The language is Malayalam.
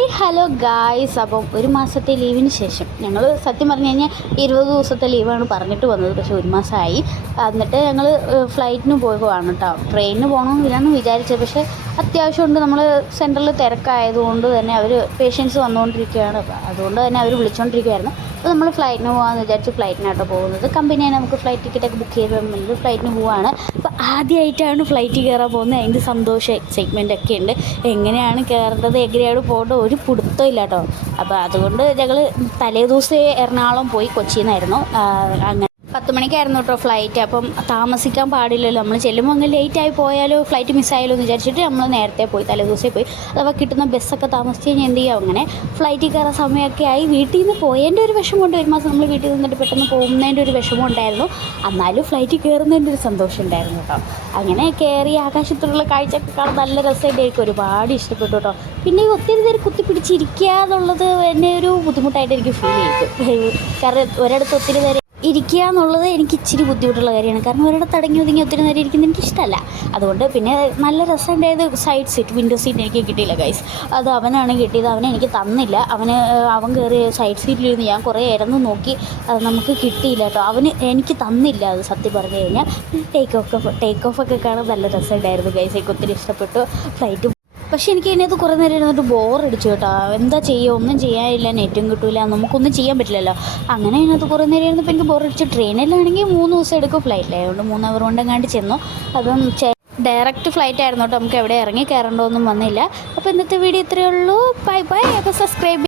Hi hello guys. അപ്പം ഒരു മാസത്തെ ലീവിന് ശേഷം ഞങ്ങൾ സത്യം പറഞ്ഞു കഴിഞ്ഞാൽ 20 ദിവസത്തെ ലീവാണ് പറഞ്ഞിട്ട് വന്നത്. പക്ഷേ ഒരു മാസമായി. എന്നിട്ട് ഞങ്ങൾ ഫ്ലൈറ്റിന് പോകുകയാണ് കേട്ടോ. ട്രെയിനിന് പോകണമെന്നില്ലാന്ന് വിചാരിച്ചത്, പക്ഷേ അത്യാവശ്യമുണ്ട്. നമ്മൾ സെൻറ്ററിൽ തിരക്കായതുകൊണ്ട് തന്നെ അവർ പേഷ്യൻസ് വന്നുകൊണ്ടിരിക്കുകയാണ്. അതുകൊണ്ട് തന്നെ അവർ വിളിച്ചുകൊണ്ടിരിക്കുകയായിരുന്നു. അപ്പോൾ നമ്മൾ ഫ്ലൈറ്റിന് പോകാമെന്ന് വിചാരിച്ച് ഫ്ലൈറ്റിനാട്ടോ പോകുന്നത്. കമ്പനിയാണ് നമുക്ക് ഫ്ലൈറ്റ് ടിക്കറ്റൊക്കെ ബുക്ക് ചെയ്ത് വേണ്ടി ഫ്ലൈറ്റിന് പോവുകയാണ്. അപ്പോൾ ആദ്യമായിട്ടാണ് ഫ്ലൈറ്റിൽ കയറാൻ പോകുന്നത്. അതിൻ്റെ സന്തോഷം എക്സൈറ്റ്മെൻ്റ് ഒക്കെ ഉണ്ട്. എങ്ങനെയാണ് കയറേണ്ടത്, എങ്ങനെയാണ് പോകേണ്ടത് ഒരു പിടുത്തം ഇല്ല കേട്ടോ. അപ്പോൾ അതുകൊണ്ട് ഞങ്ങൾ തലേ ദിവസം എറണാകുളം പോയി, കൊച്ചിയിൽ നിന്നായിരുന്നു. അങ്ങനെ 10 മണിക്കായിരുന്നു കേട്ടോ ഫ്ലൈറ്റ്. അപ്പം താമസിക്കാൻ പാടില്ലല്ലോ. നമ്മൾ ചെല്ലുമ്പോൾ അങ്ങ് ലേറ്റായി പോയാലോ, ഫ്ലൈറ്റ് മിസ്സായാലോ എന്ന് വിചാരിച്ചിട്ട് നമ്മൾ നേരത്തെ പോയി, തലേ ദിവസമേ പോയി. അഥവാ കിട്ടുന്ന ബസ്സൊക്കെ താമസിച്ച് കഴിഞ്ഞാൽ എന്ത് ചെയ്യാം. അങ്ങനെ ഫ്ലൈറ്റിൽ കയറാൻ സമയമൊക്കെ ആയി. വീട്ടിൽ നിന്ന് പോയതിൻ്റെ ഒരു വിഷമമുണ്ട്. ഒരു മാസം നമ്മൾ വീട്ടിൽ നിന്നിട്ട് പെട്ടെന്ന് പോകുന്നതിൻ്റെ ഒരു വിഷമം ഉണ്ടായിരുന്നു. എന്നാലും ഫ്ലൈറ്റിൽ കയറുന്നതിൻ്റെ ഒരു സന്തോഷം ഉണ്ടായിരുന്നു കേട്ടോ. അങ്ങനെ കയറി ആകാശത്തുള്ള കാഴ്ചയൊക്കെ കാണാൻ നല്ല രസമായിട്ട് എനിക്ക് ഒരുപാട് ഇഷ്ടപ്പെട്ടു കേട്ടോ. പിന്നെ ഒത്തിരി നേരം കുത്തിപ്പിടിച്ചിരിക്കുക എന്നുള്ളത് എന്നെ ഒരു ബുദ്ധിമുട്ടായിട്ട് എനിക്ക് ഫീൽ ചെയ്തു. കാരണം ഒരിടത്ത് ഒത്തിരി നേരം ഇരിക്കുക എന്നുള്ളത് എനിക്ക് ഇച്ചിരി ബുദ്ധിമുട്ടുള്ള കാര്യമാണ്. കാരണം ഒരിടത്ത് അടങ്ങി ഒതുങ്ങി ഒത്തിരി നേരം ഇരിക്കുന്നത് എനിക്ക് ഇഷ്ടമല്ല. അതുകൊണ്ട് പിന്നെ നല്ല രസമുണ്ടായത് സൈഡ് സീറ്റ്, വിൻഡോ സീറ്റ് എനിക്ക് കിട്ടിയില്ല ഗൈസ്. അത് അവനാണ് കിട്ടിയത്. അവനെ എനിക്ക് തന്നില്ല. അവൻ കയറി സൈഡ് സീറ്റിലിരുന്ന് ഞാൻ കുറേ ഇരന്ന് നോക്കി, അത് നമുക്ക് കിട്ടിയില്ല കേട്ടോ. എനിക്ക് തന്നില്ല അത്, സത്യം പറഞ്ഞു കഴിഞ്ഞാൽ. ടേക്ക് ഓഫ് ഒക്കെ കാണാൻ നല്ല രസമുണ്ടായിരുന്നു ഗൈസ്. എനിക്ക് ഒത്തിരി ഇഷ്ടപ്പെട്ടു ഫ്ലൈറ്റ്. പക്ഷേ എനിക്ക് അതിനകത്ത് കുറേ നേരം ഇരുന്നിട്ട് ബോറടിച്ചു കേട്ടോ. എന്താ ചെയ്യുക, ഒന്നും ചെയ്യാനില്ല, നെറ്റും കിട്ടില്ല, നമുക്കൊന്നും ചെയ്യാൻ പറ്റില്ലല്ലോ. അങ്ങനെ അതിനകത്ത് കുറേ നേരം ഇരുന്നപ്പോൾ എനിക്ക് ബോറടിച്ചു. ട്രെയിനിലാണെങ്കിൽ 3 ദിവസം എടുക്കും ഫ്ലൈറ്റിൽ, അതുകൊണ്ട് 3 അവർ കൊണ്ടെങ്ങാണ്ട് ചെന്നു. അപ്പം ഡയറക്റ്റ് ഫ്ലൈറ്റ് ആയിരുന്നു കേട്ടോ. നമുക്ക് എവിടെ ഇറങ്ങി കയറേണ്ടതൊന്നും വന്നില്ല. അപ്പോൾ ഇന്നത്തെ വീഡിയോ ഇത്രയേ ഉള്ളൂ. Bye bye. അപ്പോൾ സബ്സ്ക്രൈബ്